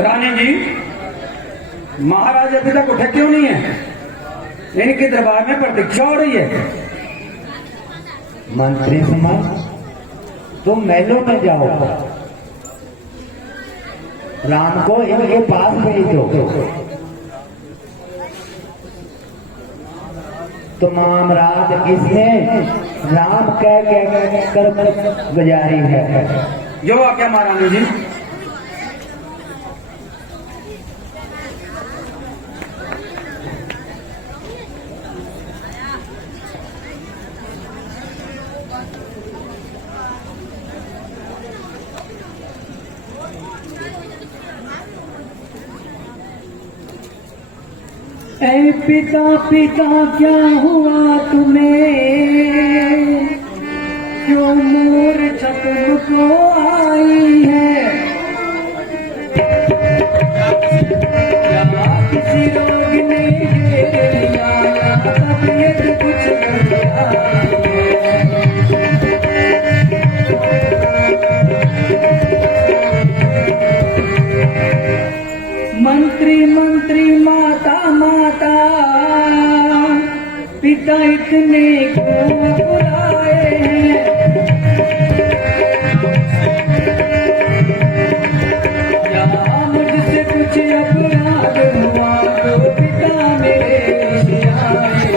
रानी जी, महाराज अभी तक उठे क्यों नहीं है? इनके दरबार में प्रतीक्षा हो रही है। मंत्री समाज, तुम महलों में जाओ, राम को इनके पास भेज दो। तमाम रात इसने राम कह कर गुजारी है। जो आज्ञा महारानी जी। ऐ पिता पिता क्या हुआ तुम्हें, जो मूर्छा तुमको आई है? किसी रोग ने तबीयत कुछ मंत्री मंत्री माता माता पिता इतने क्यों बुलाए हैं? या मुझसे कुछ अपराध हुआ तो पिता मेरे आए।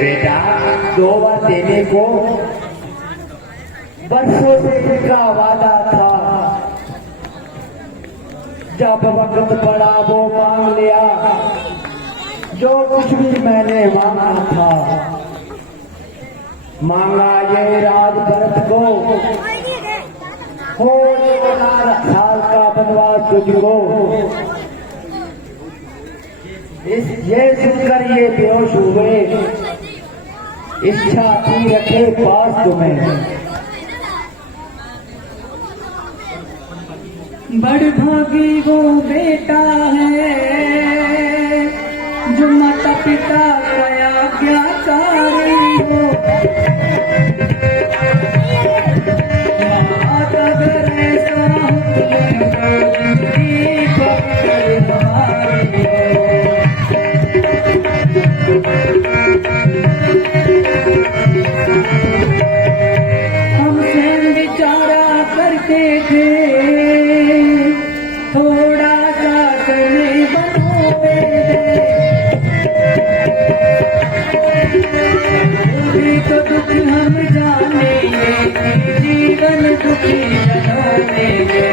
बेटा, 2 बार देने को बरसों से इनका वादा था, जब वक्त पड़ा वो मांग लिया जो कुछ भी मैंने मांगा था। मांगा ये राज भरत को, हो 18 साल का वनवास तुझको। ये सुनकर ये बेहोश हुए, इच्छा थी रखे पास तुम्हें। बड़ भागी वो बेटा है जो माता पिता का आज्ञाकारी हो। माता अगर ऐसा जिंदगी पकड़ हमारी हम स्वयं विचारा करते थे, थोड़ा सा समय बनो भी तो दुख हम जानेंगे, जीवन दुखी बनाएंगे।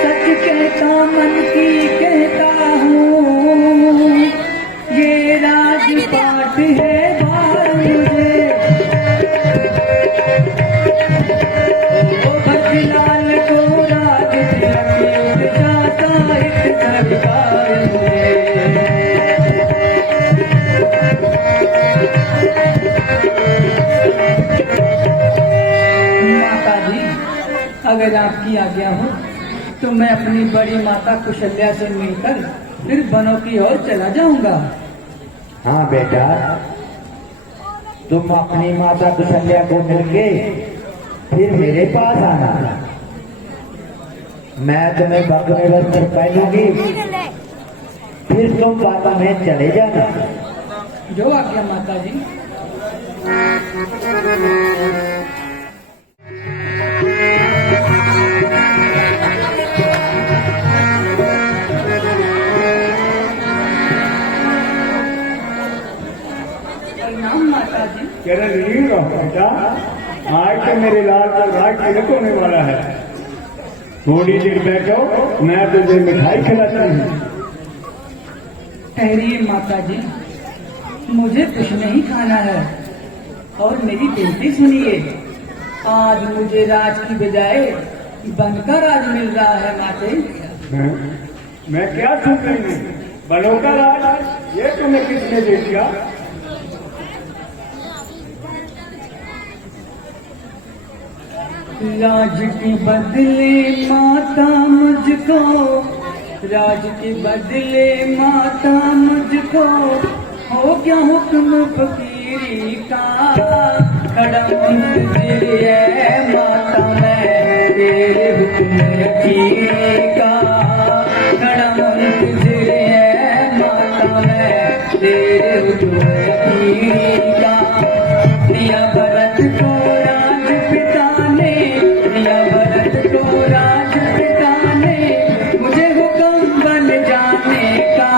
सच कहता मन की कहता हूँ, ये राजपाट है अगर आपकी आज्ञा हो तो मैं अपनी बड़ी माता कुशल्या से मिलकर फिर वनों की ओर चला जाऊंगा। हाँ बेटा, तुम अपनी माता कुशल्या को मिलके फिर मेरे पास आना। मैं तुम्हें भक्त में वस्त्र पहनूंगी, फिर तुम बाबा में चले जाना। जो आज्ञा माता जी। बेटा, आज तो मेरे लाल का राज तिलक होने वाला है। थोड़ी देर बैठो, मैं तुझे मिठाई खिलाती हूँ। ठहरिए माता जी, मुझे कुछ नहीं खाना है और मेरी विनती सुनिए। आज मुझे राज की बजाय वन का राज मिल रहा है माते। मैं क्या सुन रही हूँ? वनों का राज? ये तुम्हें किसने दे दिया? राज के बदले माता मुझको, राज के बदले माता मुझको, हो क्या हुक्म फकीरी का। खड़ा मंदिर है माता मैं तेरे हुक्म फकीरी का। खड़ा मंदिर है माता मैं तेरे हुक्म फकीरी का। दिया भरत को राज पिता ने, दिया भरत को राज पिता ने, मुझे हुक्म बन जाने का।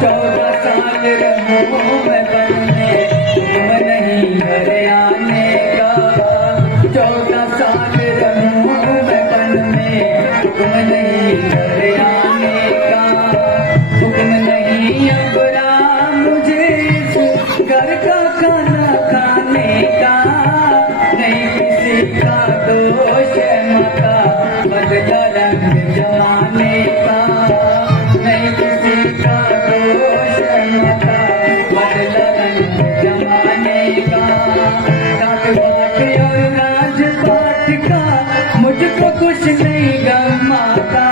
14 साल रहूं मैं वन में, हुक्म नहीं घर आने का। 14 साल रहूं मैं वन में, हुक्म नहीं घर आने का। हुक्म नहीं अब राम मुझे इस घर का खाना खाने का। नहीं किसी का दोष है माता, बदला रंग जमाने का। नहीं किसी का दोष है माता, बदला रंग जमाने का। काट बाट और राजपाट का मुझको कुछ नहीं गम माता।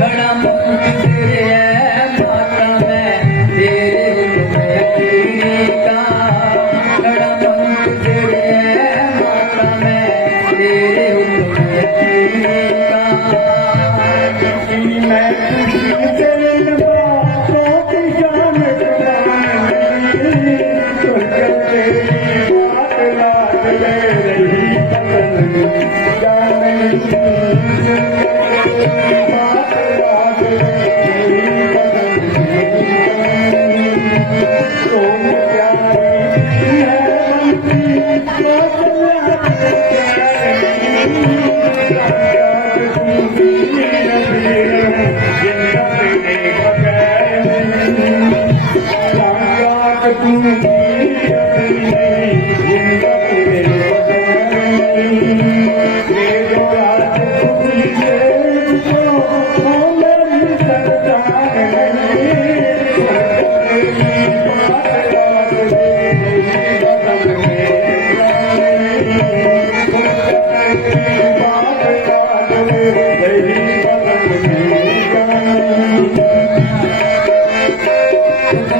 बड़ा मुंदिर है माता मैं तेरे हुक्म फकीरी का। बड़ा मुंदिर है माता मैं तेरे हुक्म फकीरी का। मैं खुशी तेरे बातों की जान छुपाने तो तेरी बात लाज ले रही पतन जाने बात लाज ले रही पतन तो प्यारी है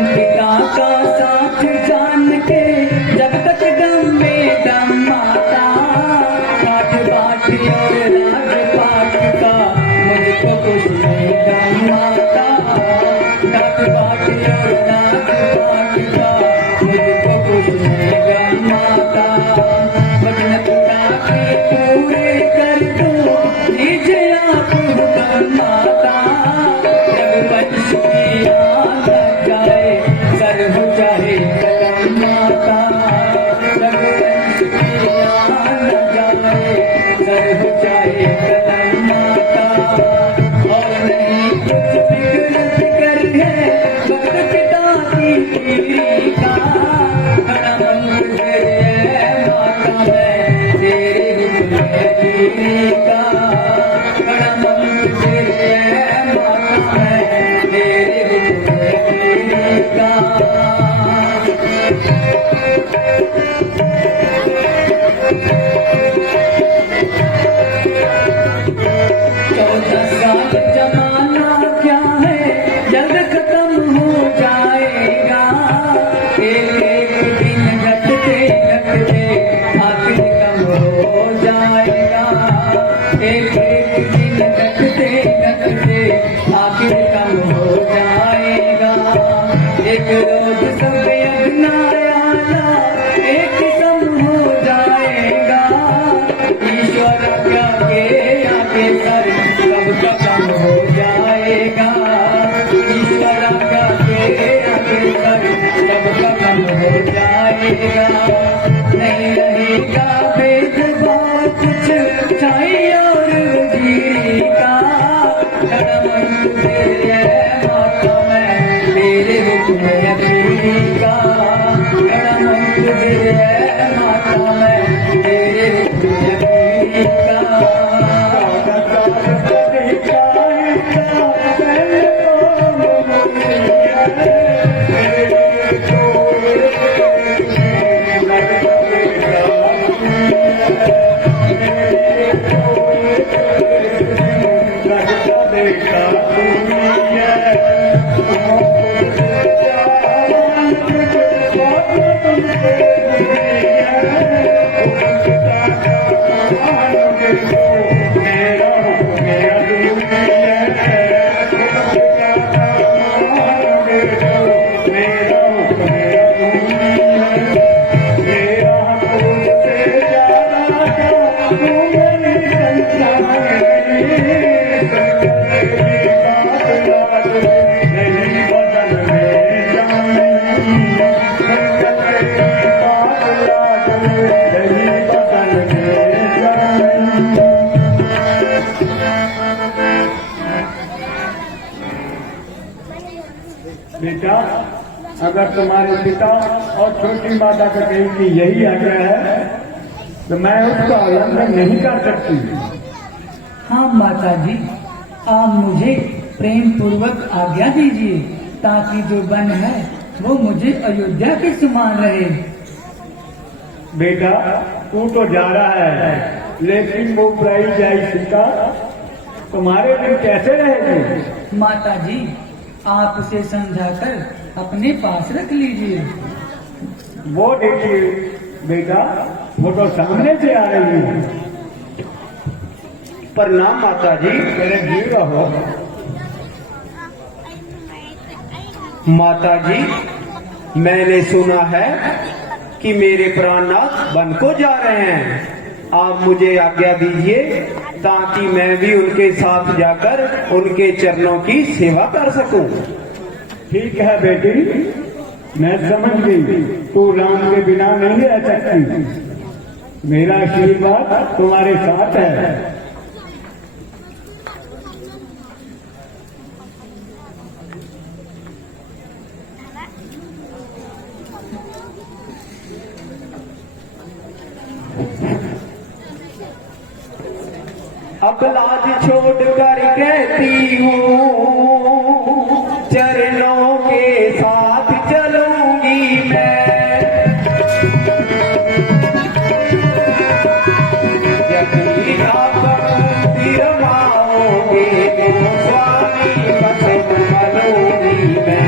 पिता का साथ जान के जब तक दम में दम माता। काट बाट और राजपाट का मुझको कुछ नहीं गम माता। काट बाट और राजपाट का मुझको कुछ नहीं गम माता। वचन पिता के पूरे कर दो दीजिए आप हुक्म माता। जब वंश की आन लग जाए सर हो चाहे कलम माता। जब वंश की आन लग जाए सर हो चाहे कलम माता। और नहीं कुछ फिक्र है वक्त पिता की पीरी का। खड़ा मंदिर है माता मैं तेरे हुक्म फकीरी का। खड़ा मंदिर है माता मैं तेरे हुक्म फकीरी का। 14 साल जमाना क्या है जल्द खत्म हो जाएगा। एक एक दिन घटते घटते आखिर कम हो जाएगा। एक एक दिन घटते घटते आखिर कम हो जाएगा। एक रोज सब यज्ञायाला एक सम हो जाएगा। ईश्वर क्या के आगे सर सब खत्म हो जाएगा। ईश्वर क्या के आगे सर सब खत्म हो जाएगा। नहीं रहेगा भेदभाव कुछ चाहे और वजीरी का। खड़ा मंदिर है माता मैं तेरे हुक्म फकीरी अगर तुम्हारे पिता और छोटी माता का कहीं की यही आज्ञा है तो मैं उसका उल्लंघन नहीं कर सकती। हाँ माता जी, आप मुझे प्रेम पूर्वक आज्ञा दीजिए ताकि जो वन है वो मुझे अयोध्या के समान रहे। बेटा तू तो जा रहा है, लेकिन वो बुराई जाई सीता तुम्हारे दिन कैसे रहेगी? माता जी, आप उसे समझाकर अपने पास रख लीजिए। वो देखिए बेटा, वो तो सामने से आ रही है। प्रणाम माता जी। तेरे जीव रहो। माता जी, मैंने सुना है कि मेरे प्राणनाथ वन को जा रहे हैं। आप मुझे आज्ञा दीजिए ताकि मैं भी उनके साथ जाकर उनके चरणों की सेवा कर सकूं। ठीक है बेटी, मैं समझ गई तू राम के बिना नहीं रह सकती। मेरा आशीर्वाद तुम्हारे साथ है। अब लाज छोड़ कर कहती हूँ, चरणों के साथ चलूंगी मैं। यदि आप मंदिर माओगे तो स्वामी पसंद बनूंगी मैं।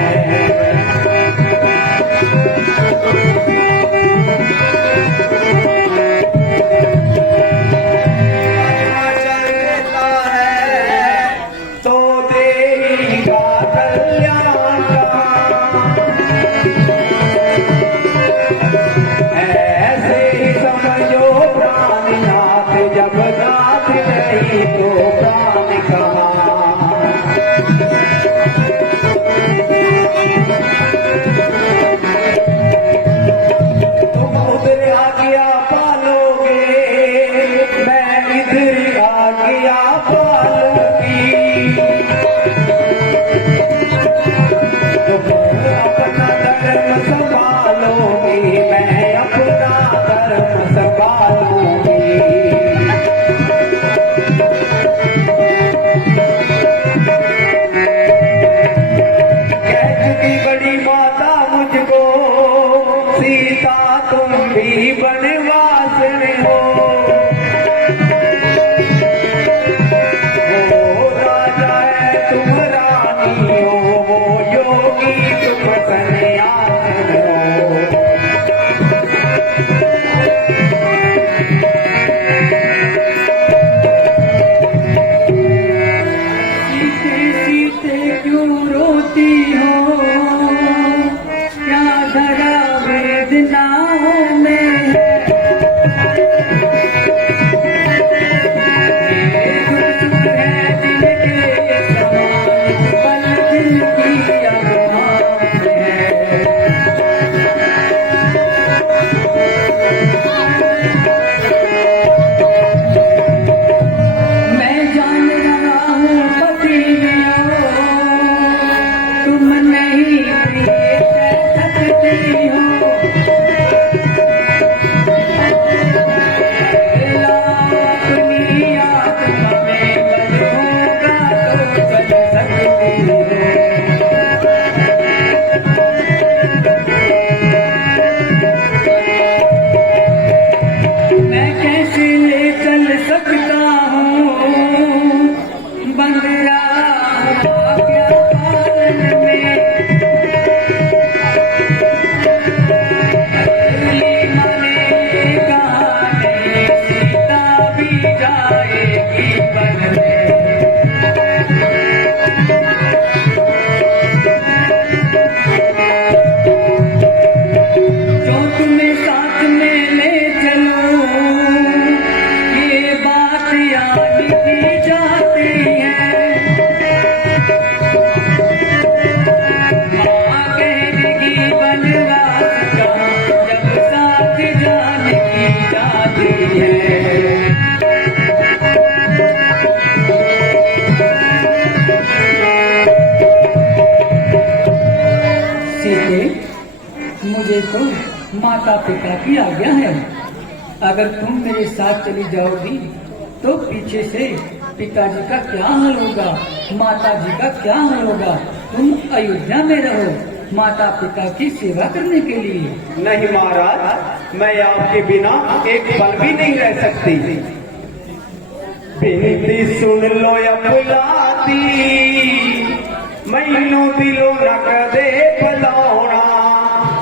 तुम नहीं प्रिय सकती हो। मुझे तो माता पिता की आज्ञा है। अगर तुम मेरे साथ चली जाओगी तो पीछे से पिताजी का क्या हाल होगा, माता जी का क्या हाल होगा। तुम अयोध्या में रहो माता पिता की सेवा करने के लिए। नहीं महाराज, मैं आपके बिना एक पल भी नहीं रह सकती। बिनती सुन लो या बुलाती, मैनू दिलों न कदे बुलाउणा।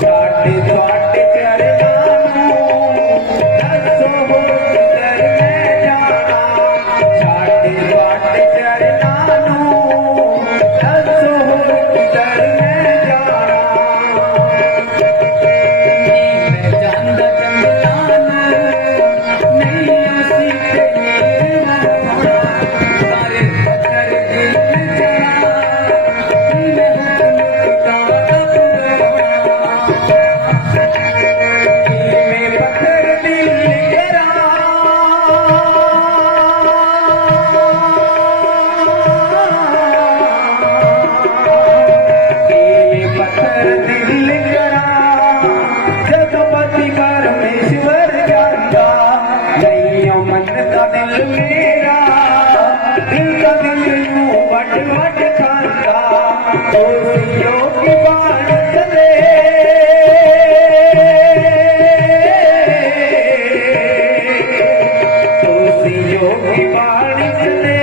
साडे तुहाडे चरनां नूं दसो किधर मैं जाना। साडे तुहाडे चरनां नूं दसो किधर मैं जाना। मैं जानदा जंगलां नहीं उसी ते होना। सारे पत्थर दिल जला मैं हुक्म का में पत्थर दिल करा। पत्थर दिल करा जब पति परमेश्वर जाता। नहीं मन का दिल मेरा, दिल का दिल यूं वट वट खाता। तो योगी बाण चले योगी बाण चले,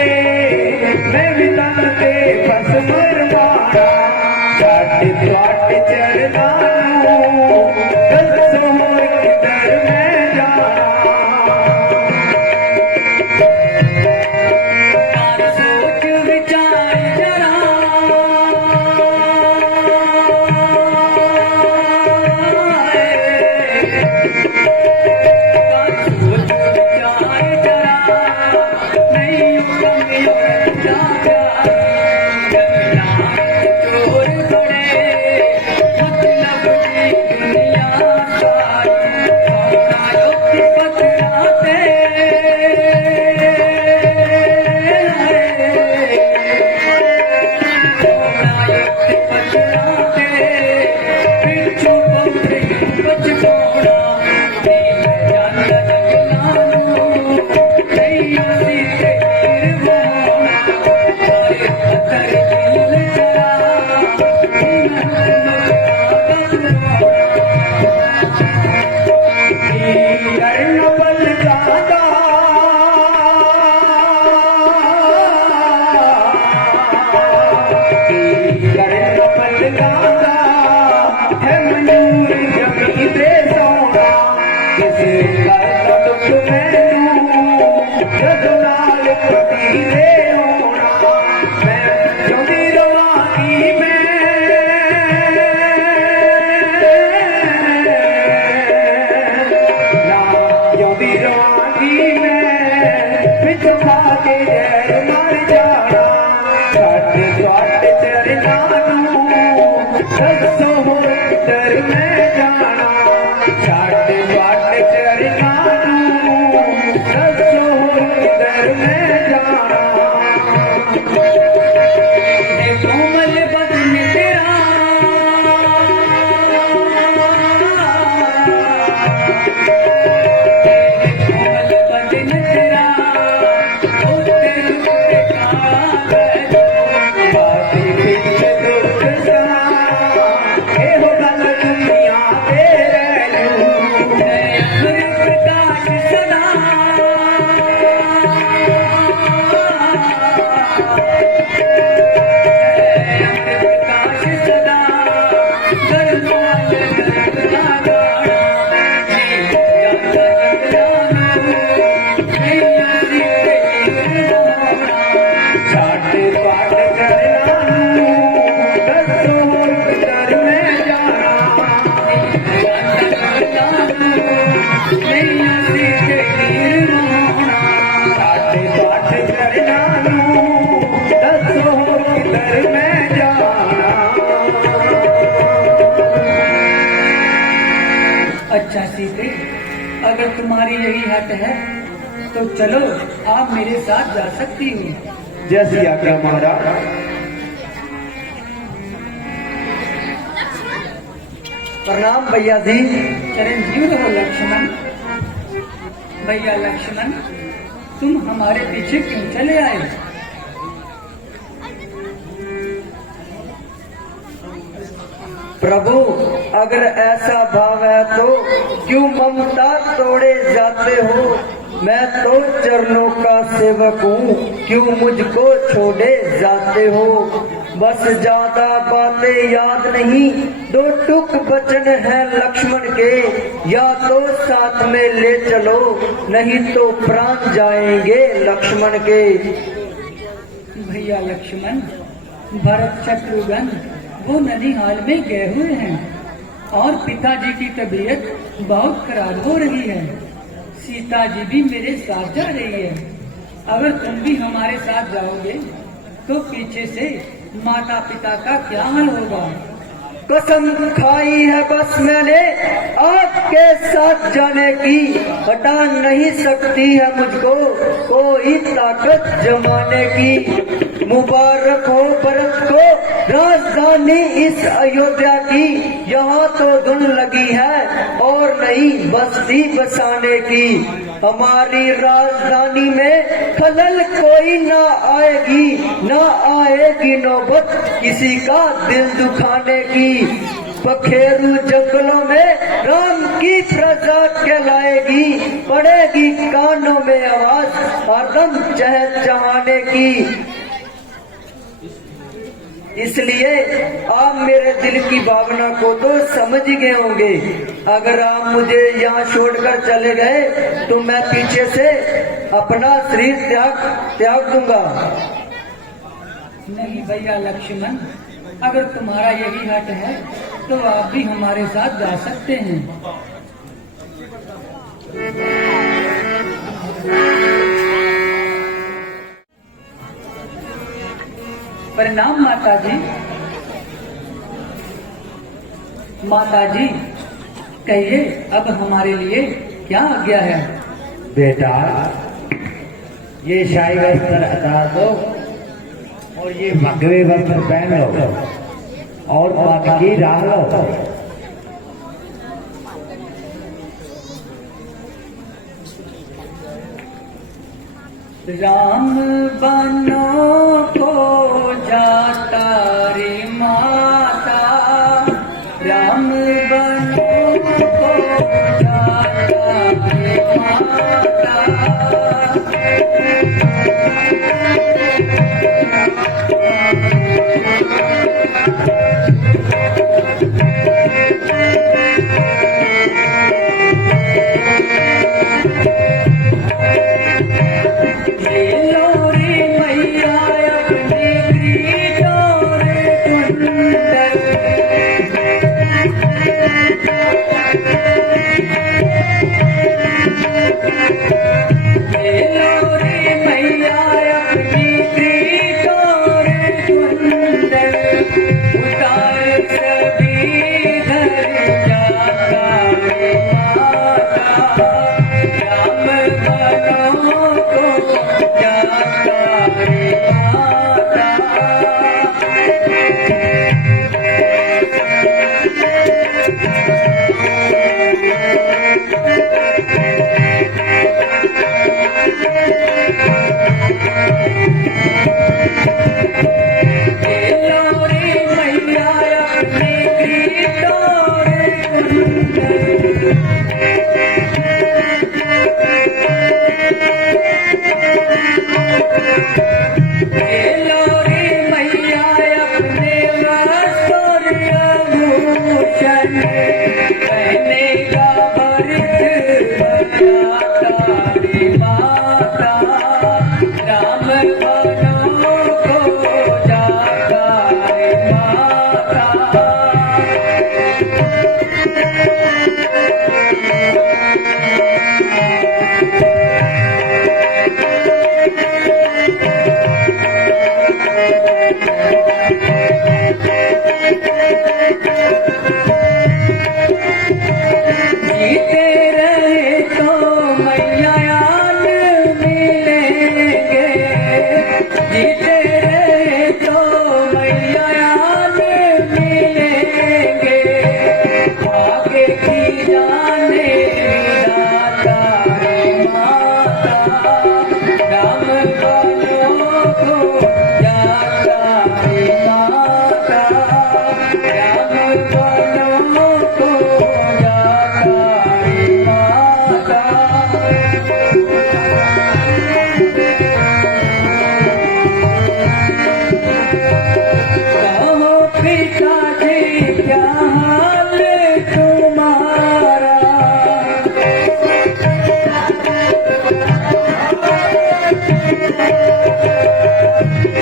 मैं भी तन ते फस मर मारा। साडे तुहाडे चरनां नूं दसो किधर मैं जाना। सोच विचार जरा सोच विचार जरा नहीं हुक्म चोर बड़े मतलब की दुनिया सारी। आयो की पतराते पिछू पौधे बच पौड़ा। मैं जानदा जंगलां नहीं उसी ते होना। सारे पत्थर दिल जला कर्ण बल जादा कर्ण बल जादा है मनूर जमी दे सोना। किसे करदा दुख मैनू जद नाल पति दे होना। मैं जोदी रवांगी जोदी रवांगी मैं पिछ खा के जहर मर जाना। साडे तुहाडे चरनां नूं दसो किधर मैं जाना। साडे तुहाडे चरनां नूं दसो किधर मैं जाना। कोमल बदन तेरा कोमल बदन तेरा होते रुते काला बाती पिछ दुख सहा एहो गल दुनिया ते रहलू। प्रकाश सदा प्रकाश सदा गरमाल गरगरा गाना। जानदा जंगलां नहीं उसी ते होना। साडे तुहाडे चरनां नूं दसो किधर मैं जाना। नहीं उसी ते होना। साडे तुहाडे चरनां नूं दसो किधर मैं जाना। अच्छा सीते, अगर तुम्हारी यही हट है तो चलो आप मेरे साथ जा सकती हो। जैसी आज्ञा महाराज। प्रणाम भैया जी। चिरंजीव रहो लक्ष्मण। भैया लक्ष्मण, तुम हमारे पीछे क्यों चले आए? प्रभु, अगर ऐसा भाव है तो क्यों ममता तोड़े जाते हो? मैं तो चरणों का सेवक हूँ, क्यों मुझको छोड़े जाते हो? बस ज्यादा बातें याद नहीं, दो टुक वचन है लक्ष्मण के, या तो साथ में ले चलो, नहीं तो प्राण जाएंगे लक्ष्मण के। भैया लक्ष्मण, भरत शत्रुघ्न वो ननिहाल में गए हुए हैं और पिताजी की तबीयत बहुत खराब हो रही है। सीता जी भी मेरे साथ जा रही है। अगर तुम भी हमारे साथ जाओगे तो पीछे से माता पिता का क्या हाल होगा? कसम खाई है बस मैंने आपके साथ जाने की, हटा नहीं सकती है मुझको कोई ताकत जमाने की। मुबारक हो भरत को राजधानी इस अयोध्या की, यहाँ तो धुन लगी है और नई बस्ती बसाने की। हमारी राजधानी में खलल कोई ना आएगी, ना आएगी नौबत किसी का दिल दुखाने की। पखेरु जंगलों में राम की प्रजा कहलाएगी, पड़ेगी कानों में आवाज हरदम चहचहाने की। इसलिए आप मेरे दिल की भावना को तो समझ गए होंगे। अगर आप मुझे यहाँ छोड़कर चले गए तो मैं पीछे से अपना शरीर त्याग दूंगा। नहीं भैया लक्ष्मण, अगर तुम्हारा यही हट है तो आप भी हमारे साथ जा सकते हैं। प्रणाम माता जी। माता जी, कहिए अब हमारे लिए क्या आज्ञा है? बेटा, ये शाही वस्त्र हटा दो और ये भगवे वस्त्र पहन लो और पद की राह लो। राम बनो को जाता रे माता, राम बनो को जाता रे माता। जाने विधाता रे माता, राम बनों को जाता रे माता, राम बनों को जाता रे माता। कहो पिताजी क्या हाल तुम्हारा,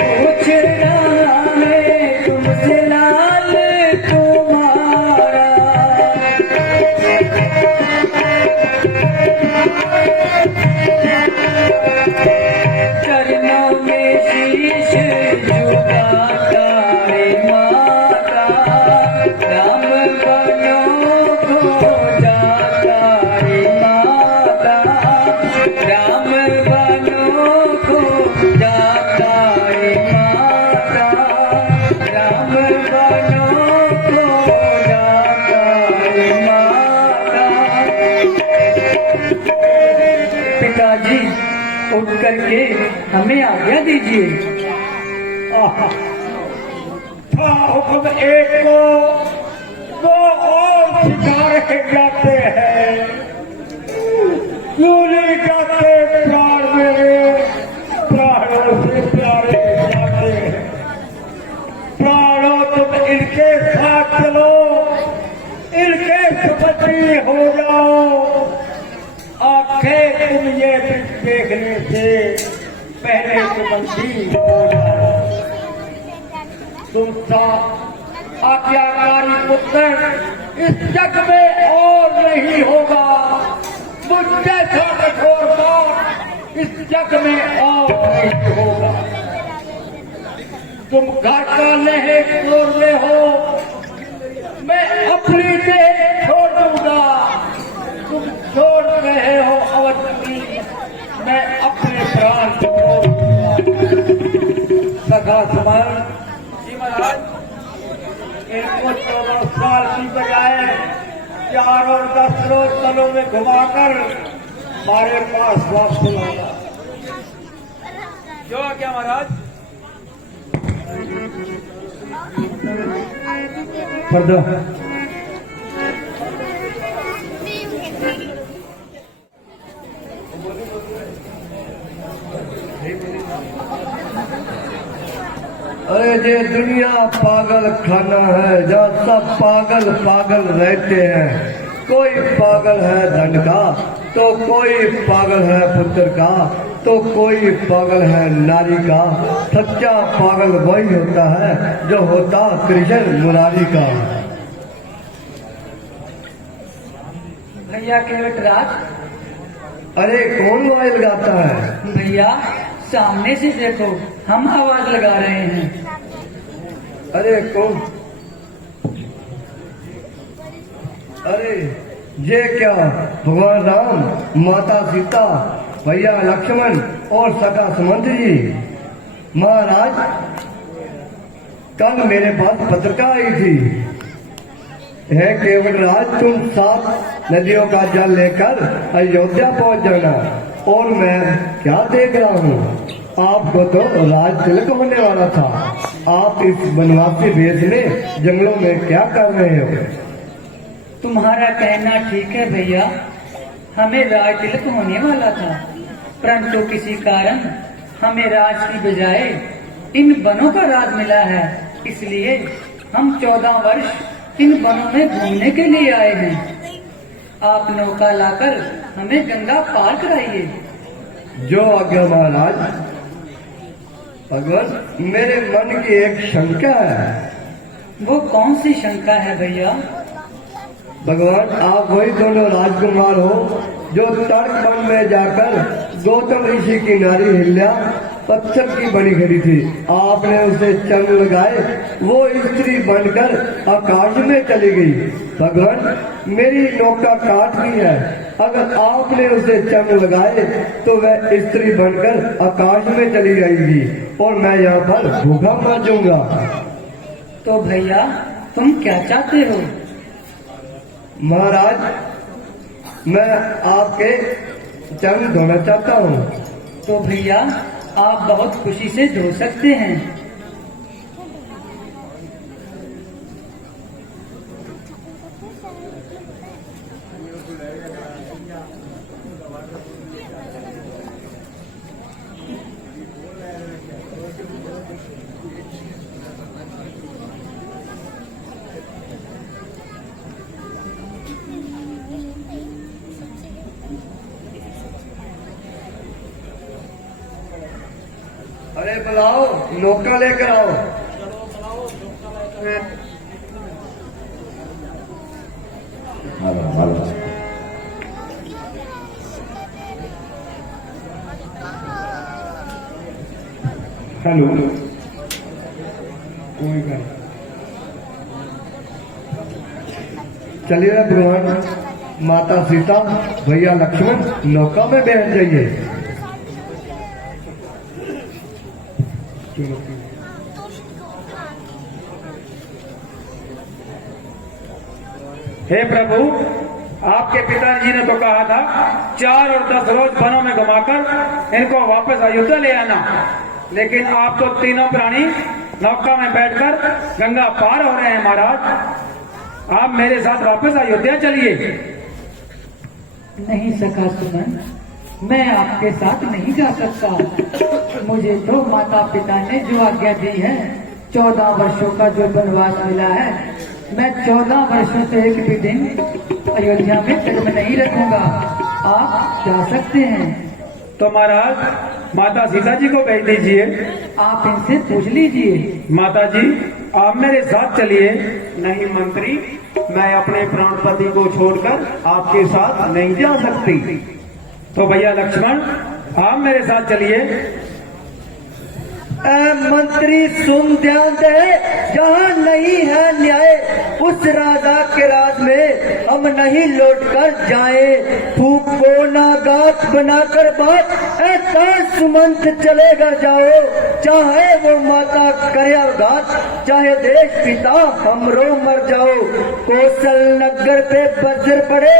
पूछ रहा है तुमसे लाल तुम्हारा। चरणों में शीश झुकाता रे माता, राम बनों को जाता रे माता, राम बनों को जाता रे माता, राम बनों को जाता रे माता। पिताजी उठ करके हमें आज्ञा दीजिए। था हुक्म एक को दो और सिखाए जाते हैं, क्यों नहीं जाते प्राण मेरे, प्राणों से प्यारे जाते हैं। प्राणों तुम इनके साथ चलो, इनके सपत्नी हो जाओ, आंखें तुम ये देखने से पहले तुमंदी हो जाओ। तुम सा आज्ञाकारी पुत्र इस जग में और नहीं होगा, मुझ जैसा कठोर बाप इस जग में और नहीं होगा। तुम घर का लहे तोड़ने हो, मैं अपनी देह छोड़ दूंगा। तुम छोड़ रहे हो अवधि, मैं अपने प्राण छोड़ दूंगा। सखा सुमन जी महाराज, इनको 14 साल की बजाय 4 और 10 रोज तलों में घुमाकर हमारे पास वापस लाना। जो आज्ञा महाराज। पर्दा अरे ये दुनिया पागल खाना है, जहाँ सब पागल पागल रहते हैं। कोई पागल है धन का, तो कोई पागल है पुत्र का, तो कोई पागल है नारी का। सच्चा पागल वही होता है जो होता कृष्ण मुरारी का। भैया केवटराज, अरे कौन मोबाइल गाता है? भैया सामने से देखो, हम आवाज लगा रहे हैं। अरे कौन? अरे ये क्या, भगवान राम, माता सीता, भैया लक्ष्मण और सखा सुमंत जी। महाराज कल मेरे पास पत्रिका आई थी, है केवटराज तुम 7 नदियों का जल लेकर अयोध्या पहुंच जाना। और मैं क्या देख रहा हूँ, आपको तो राज तिलक होने वाला था। आप इस बनवासी भेष में जंगलों में क्या कर रहे हो? तुम्हारा कहना ठीक है भैया, हमें राज तिलक होने वाला था, परंतु किसी कारण हमें राज की बजाय इन वनों का राज मिला है। इसलिए हम 14 वर्ष इन वनों में घूमने के लिए आए हैं। आप नौका लाकर हमें गंगा पार कराइए। जो आज्ञा महाराज। अगर मेरे मन की एक शंका है। वो कौन सी शंका है भैया? भगवान आप वही दोनों राजकुमार हो जो तर्क वन में जाकर गौतम ऋषि की नारी हिल्या पत्थर की बनी खड़ी थी। आपने उसे चंग लगाए, वो स्त्री बनकर आकाश में चली गई। भगवान मेरी नौका काट दी है, अगर आपने उसे चंग लगाए तो वह स्त्री बनकर आकाश में चली जाएगी और मैं यहाँ पर भूखा मर जाऊंगा। तो भैया तुम क्या चाहते हो? महाराज मैं आपके चरण धोना चाहता हूँ। तो भैया आप बहुत खुशी से धो सकते हैं। अरे बुलाओ, नौका लेकर आओ। हेलो। चलिए भगवान, माता सीता, भैया लक्ष्मण नौका में बैठ जाइए। हे प्रभु, आपके पिताजी ने तो कहा था 4 और 10 रोज वनों में घुमाकर इनको वापस अयोध्या ले आना, लेकिन आप तो तीनों प्राणी नौका में बैठकर गंगा पार हो रहे हैं महाराज। आप मेरे साथ वापस अयोध्या चलिए। नहीं सका सुमन, मैं आपके साथ नहीं जा सकता। मुझे तो माता पिता ने जो आज्ञा दी है, 14 वर्षों का जो वनवास मिला है, मैं 14 वर्षों से एक भी दिन अयोध्या में कदम नहीं रखूंगा। आप जा सकते हैं। तो महाराज, माता सीता जी को भेज दीजिए। आप इनसे पूछ लीजिए। माता जी, आप मेरे साथ चलिए। नहीं मंत्री, मैं अपने प्राणपति को छोड़कर आपके साथ नहीं जा सकती। तो भैया लक्ष्मण, आप मेरे साथ चलिए। मंत्री सुन ध्यान दे, जहाँ नहीं है न्याय उस राजा के राज में हम नहीं लौट कर जाए। फूक को ना गात बनाकर बात, ऐसा सुमंत चलेगा जाओ। चाहे वो माता करे घात, चाहे देश पिता हमरो मर जाओ। कौशल नगर पे बजर पड़े,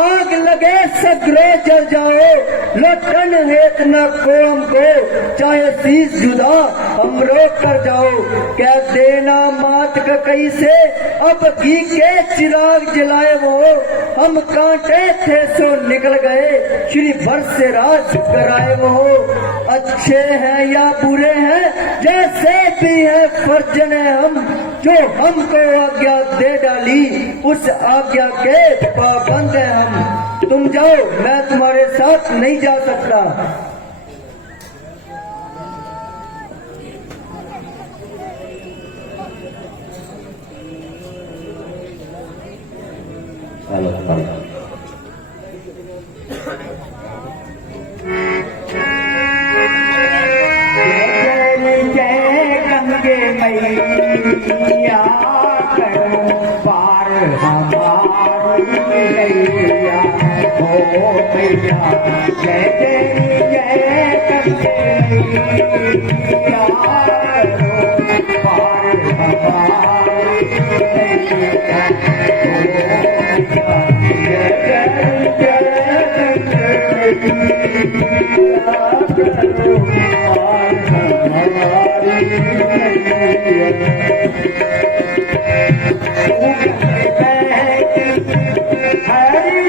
आग लगे सगरे जल जाओ। लटन हेत न को हमको, चाहे शीश जुदा हम रोक कर जाओ। कह देना मात का कैसे, अब घी के चिराग जलाए वो। हम कांटे थे सो निकल गए, श्री भर से राज कराए वो। अच्छे हैं या बुरे हैं, जैसे भी है फर्जन है हम। जो हमको आज्ञा दे डाली, उस आज्ञा के पाबंद है हम। तुम जाओ, मैं तुम्हारे साथ नहीं जा सकता। जय गंगे मैया, करो पार हमारी नैया। हो मैया, जय गंगे मैया, करो पार हमारी नैया। हरि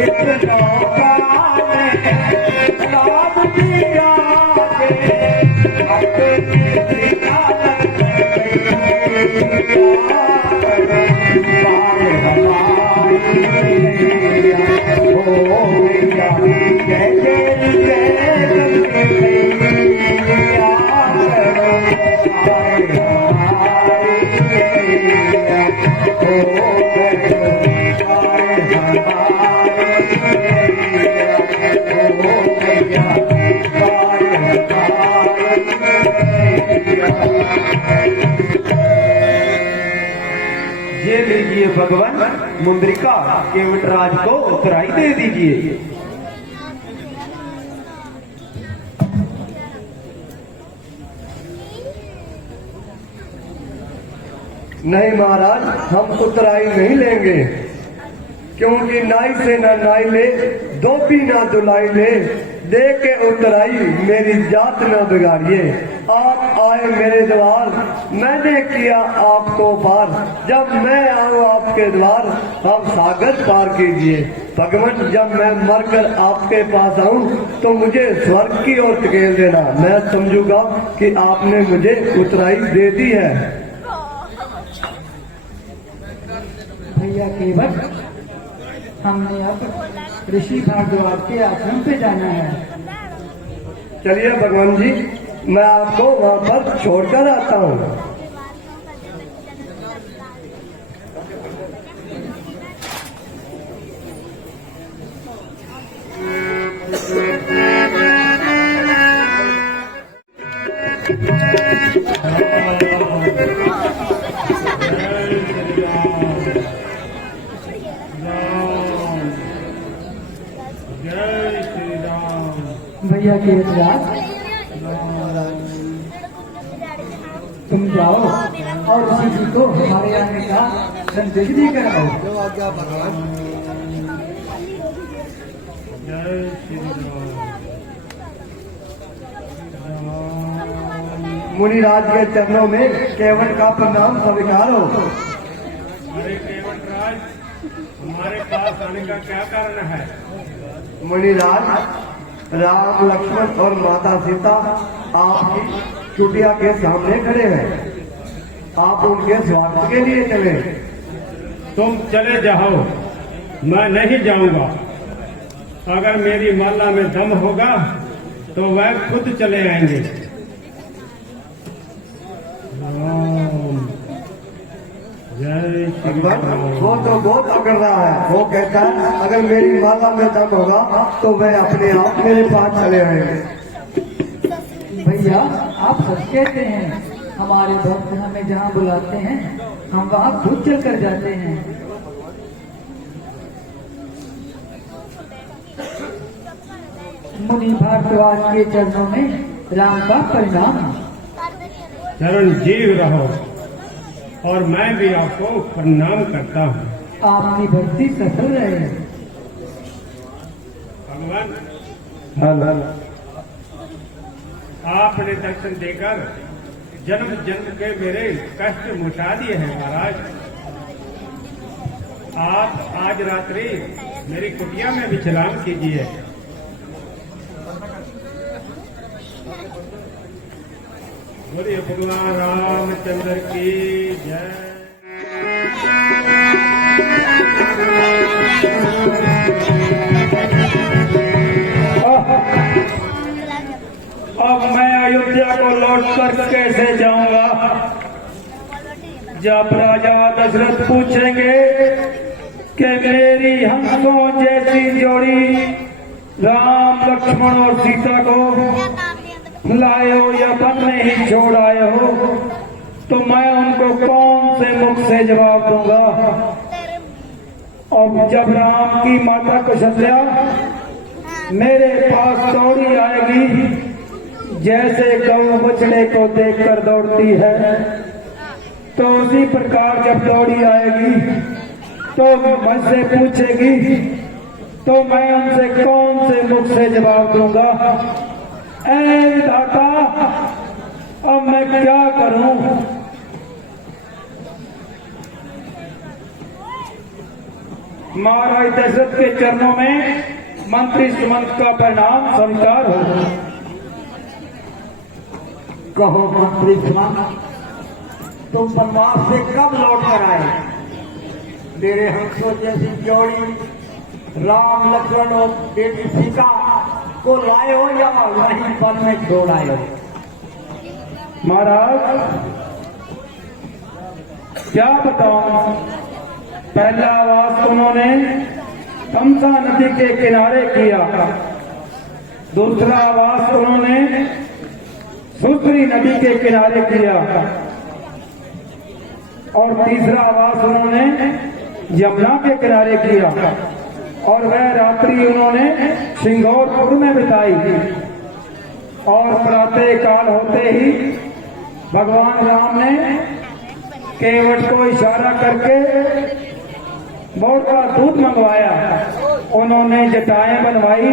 इस नौका में राम जी आके अपनी सियालत पार हमारी हो गया जैसे ये लीजिए भगवान मुंद्रिका, केवटराज को उत्तराई दे दीजिए। नहीं महाराज, हम उत्तराई नहीं लेंगे, क्योंकि नाई से न नाई ले, धोबी ना दुलाई ले, दे के उत्तराई मेरी जात न बिगाड़िए। आप आए मेरे द्वार, मैंने किया आपको पार, जब मैं आऊँ आपके द्वार आप सागर पार कीजिए। भगवान, जब मैं मरकर आपके पास आऊँ तो मुझे स्वर्ग की ओर धकेल देना, मैं समझूंगा कि आपने मुझे उत्तराई दे दी है। भैया केवट, हमने अब ऋषि भारद्वाज के आश्रम पे जाना है। चलिए भगवान जी, मैं आपको वहाँ पर छोड़कर आता हूँ। भैया केवटराज, तुम जाओ और ऋषि जी को हमारे आने का संदेश दी कराओ। मुनिराज के चरणों में केवट का प्रणाम स्वीकार हो। अरे केवटराज, हमारे पास आने का क्या कारण है? मुनिराज, राम लक्ष्मण और माता सीता आपकी कुटिया के सामने खड़े हैं, आप उनके स्वागत के लिए चले। तुम चले जाओ, मैं नहीं जाऊंगा। अगर मेरी माला में दम होगा तो वह खुद चले आएंगे। राम, जय श्री राम। वो तो बहुत अकड़ रहा है, वो कहता है अगर मेरी माला में दम होगा तो वह अपने आप मेरे पास चले आएंगे। भैया, आप सच कहते हैं, हमारे भक्त हमें जहाँ बुलाते हैं हम वहाँ खुद चल कर जाते हैं। मुनि भारद्वाज के चरणों में राम का परिणाम। चरण जीव रहो और मैं भी आपको प्रणाम करता हूँ। आपकी भक्ति सफल रहे। भगवान, आपने दर्शन देकर जन्म जन्म के मेरे कष्ट मिटा दिए हैं महाराज। आप आज रात्रि मेरी कुटिया में विश्राम कीजिए। बोलिए भगवान रामचंद्र की जय। अब मैं अयोध्या को लौट कर कैसे जाऊंगा? जब राजा दशरथ पूछेंगे कि मेरी हंसों जैसी जोड़ी राम लक्ष्मण और सीता को लाए हो या वन में ही छोड़ आए हो, तो मैं उनको कौन से मुख से जवाब दूंगा? और जब राम की माता कौशल्या मेरे पास दौड़ी आएगी, जैसे गौ बछड़े को देखकर दौड़ती है, तो उसी प्रकार जब दौड़ी आएगी तो मुझसे पूछेगी, तो मैं उनसे कौन से मुख से जवाब दूंगा? ऐ विधाता, अब मैं क्या करूं? महाराज दशरथ के चरणों में मंत्री सुमंत का प्रणाम स्वीकार हो। कहो मंत्री सुमंत, तुम वनवास से कब लौट कर आए? मेरे हंसों जैसी जोड़ी राम लक्ष्मण और बेटी सीता को लाए हो या वहीं वन में छोड़ आए हो? महाराज क्या बताऊं, पहला आवास उन्होंने तमसा नदी के किनारे किया, दूसरा आवास उन्होंने सुसरी नदी के किनारे किया और तीसरा आवास उन्होंने यमुना के किनारे किया और वह रात्रि उन्होंने सिंगौरपुर में बिताई। और प्रातः काल होते ही भगवान राम ने केवट को इशारा करके मोर का दूध मंगवाया, उन्होंने जटाएं बनवाई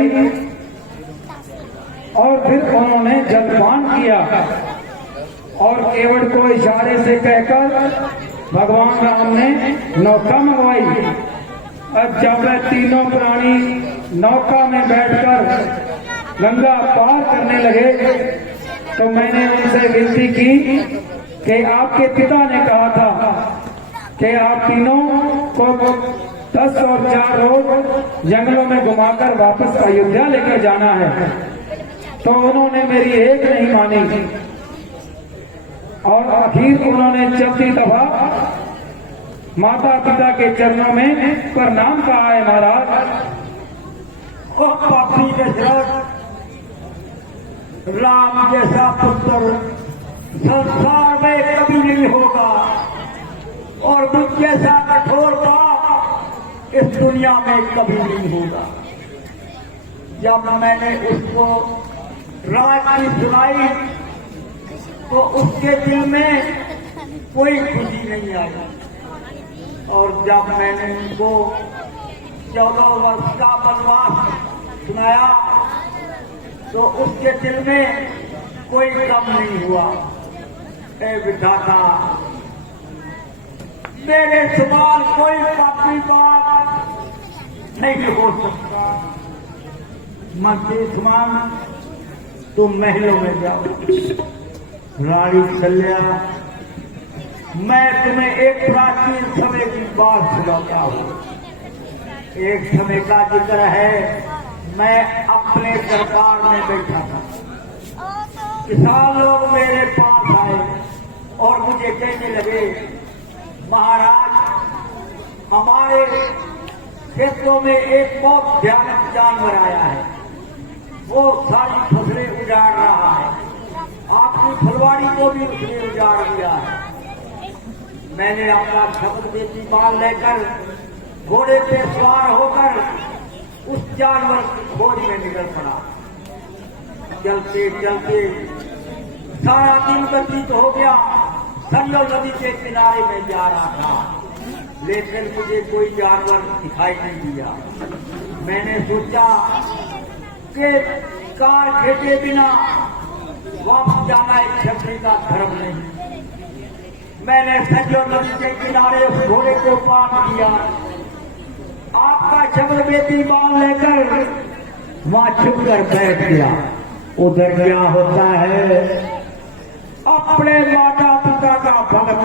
और फिर उन्होंने जलपान किया और केवट को इशारे से कहकर भगवान राम ने नौका मंगवाई। अब जब वह तीनों प्राणी नौका में बैठकर गंगा पार करने लगे तो मैंने उनसे विनती की कि आपके पिता ने कहा था कि आप तीनों को 10 और 4 रोज जंगलों में घुमाकर वापस अयोध्या लेकर जाना है, तो उन्होंने मेरी एक नहीं मानी और आखिर उन्होंने 4थी दफा माता पिता के चरणों में प्रणाम कहा है। महाराज ओ पापी दशरथ, राम जैसा पुत्र संसार में कभी नहीं होगा और मुझ जैसा कठोर बाप इस दुनिया में कभी नहीं होगा। जब मैंने उसको रात की सुनाई तो उसके दिल में कोई खुशी नहीं आई और जब मैंने उनको 14 वर्ष का वनवास सुनाया तो उसके दिल में कोई कम नहीं हुआ। ए विधाता, मेरे सवाल कोई पापी बात नहीं हो सकता। मंत्री समान तुम महलों में जाओ। रानी कल्या, मैं तुम्हें एक प्राचीन समय की बात सुनाता हूँ। एक समय का जिक्र है, मैं अपने दरबार में बैठा था। किसान लोग मेरे पास आए और मुझे कहने लगे, महाराज, हमारे खेतों में एक बहुत भयानक जानवर आया है, वो सारी फसलें उजाड़ रहा है, आपकी फुलवाड़ी को भी उसने उजाड़ दिया है। मैंने अपना शब्द बेटी बाल लेकर घोड़े पे सवार होकर उस जानवर की खोज में निकल पड़ा। चलते चलते सारा दिन व्यतीत हो गया। सरयू नदी के किनारे में जा रहा था, लेकिन मुझे कोई जानवर दिखाई नहीं दिया। मैंने सोचा कि कार खेते बिना वापस जाना एक क्षत्रिय का धर्म नहीं। मैंने सरयू नदी के किनारे उस घोड़े को पार किया, आपका शब्द बेटी बाल लेकर वहां छुप कर बैठ गया। उधर क्या होता है, अपने माता पिता का भक्त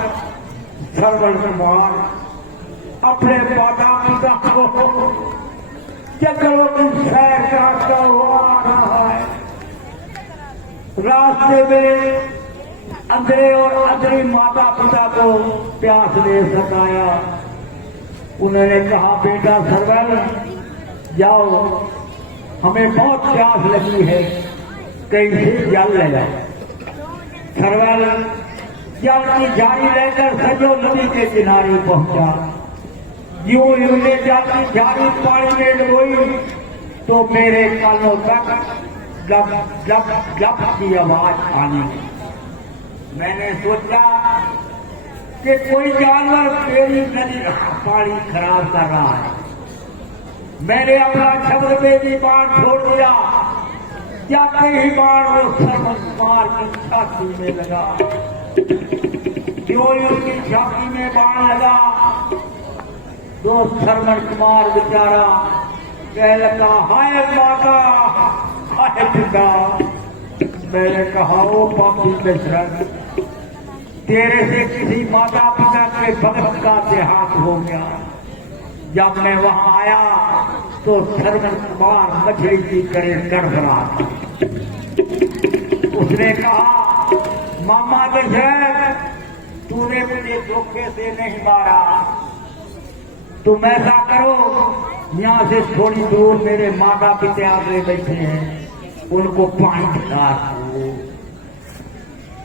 श्रवण कुमार अपने माता पिता को जंगलों की सैर करता हुआ आ रहा है। रास्ते में अंधे और अंधेरी माता पिता को प्यास ने सताया। उन्होंने कहा, बेटा सरवल जाओ, हमें बहुत प्यास लगी है, कहीं से जल ले जाओ। सरवल जल की झाड़ी लेकर सरयू नदी के किनारे पहुंचा। यूं यूं ने जल की झाड़ी पानी में डुबोई तो मेरे कानों तक गप गप गप की आवाज आने लगी। मैंने सोचा कि कोई जानवर मेरी नदी पानी खराब कर रहा है। मैंने अपना शब्द बेटी बाण छोड़ दिया। जाते ही बाण वो सर्वकुमार की छाती में लगा। जो उसकी छाती में बाण लगा, तो श्रवण कुमार बेचारा कह लगा, हाय माता, हाय पिता। मैंने कहा, ओ पापी दशरथ, तेरे से किसी माता पिता के भगत का देहांत हो गया। जब मैं वहां आया तो श्रवण कुमार मछली की तरह तड़प रहा था। उसने कहा, मामा दशरथ, तूने मुझे धोखे से नहीं मारा। तुम ऐसा करो, यहाँ से थोड़ी दूर मेरे माता पिता आगे बैठे हैं, उनको पानी पिला दो।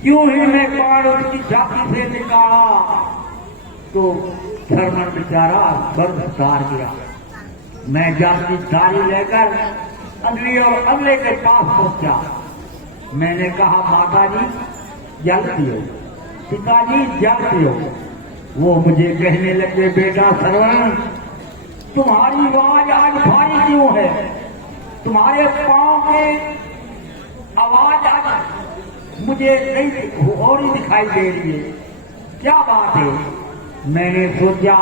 क्यों ही मैं पानी उनकी छाती से निकाला तो श्रवण बेचारा गर्भ उतार गया। मैं जाती सारी लेकर अंजलि और अगले के पास पहुंचा। मैंने कहा, माता जी जल पियो, पिताजी जल पियो। वो मुझे कहने लगे, बेटा श्रवण, तुम्हारी आवाज आज भारी क्यों है? तुम्हारे पांव के आवाज आज मुझे नहीं और ही दिखाई दे रही है, क्या बात है? मैंने सोचा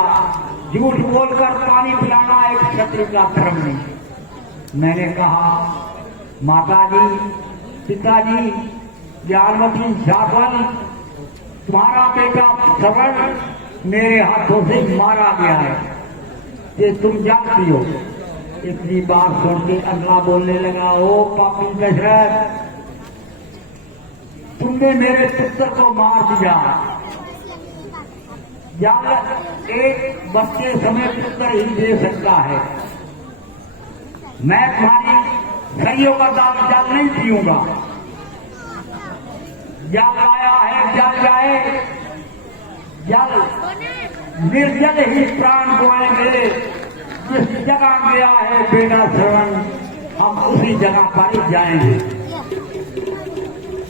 झूठ बोलकर पानी पिलाना एक क्षत्रिय का धर्म नहीं। मैंने कहा, माता जी, पिताजी, ज्ञानवती शासन, तुम्हारा बेटा श्रवण मेरे हाथों से मारा गया है, ये तुम जानती हो। इतनी बात सुन के अगला बोलने लगा, ओ पापी दशरथ, तुमने मेरे पुत्र को मार दिया। जल एक बच्चे समय पुत्र ही दे सकता है। मैं तुम्हारी सहियों का दाम जल नहीं पीऊंगा। जल आया है, जल जाए। जल निर्जल ही प्राण गवाएंगे। जिस जगह गया है बेटा श्रवण, हम उसी जगह पर ही जाएंगे।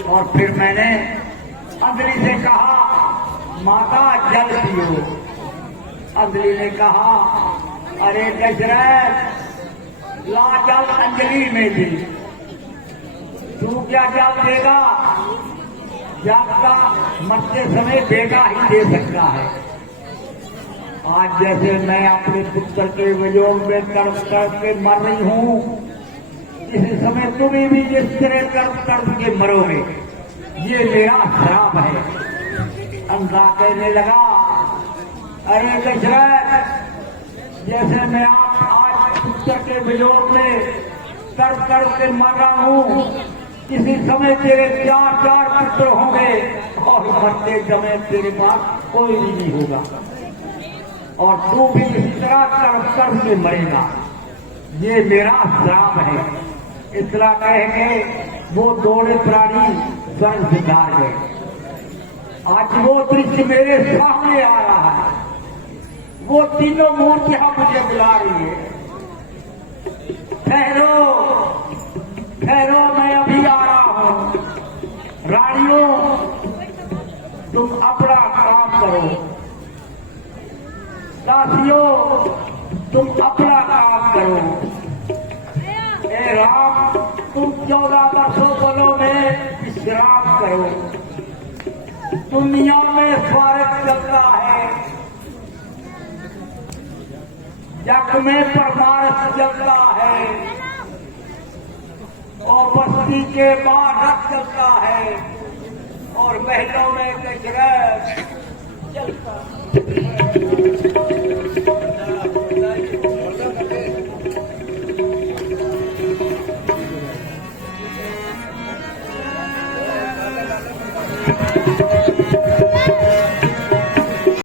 और फिर मैंने अंजलि से कहा, माता जल पियो। अंजलि ने कहा, अरे दशरथ, ला जल अंजलि में दी। तू क्या जल देगा? जल का मरते समय बेटा ही दे सकता है। आज जैसे मैं अपने पुत्र के वियोग में तड़प तड़प के मर रही हूँ, इसी समय तुम्हें भी जिस तरह तड़प तड़प के मरोगे, ये मेरा श्राप है। अंधा कहने लगा, अरे दशरथ, जैसे मैं आज पुत्र के वियोग में तड़प तड़प के मर रहा हूँ, किसी समय तेरे 4 पुत्र होंगे और मरते समय तेरे पास कोई भी नहीं होगा, और तू भी इस तरह तड़प तड़प के मरेगा। ये मेरा श्राप है। इतना कह के वो दोनों प्राणी स्वर्ग सिधार गए। आज वो दृश्य मेरे सामने आ रहा है। वो तीनों मूर्तियां मुझे बुला रही है। ठहरो, ठहरो, मैं अभी आ रहा हूं। रानियों, तुम अपना काम करो। दासियों, तुम अपना काम करो। ए राम, तुम 14 वर्षों बलों में विश्राम करो। दुनिया में स्वार्थ चलता है, जग में परमार्थ चलता है, और बस्ती के बाहर रख चलता है, और महलों में दशरथ चलता है।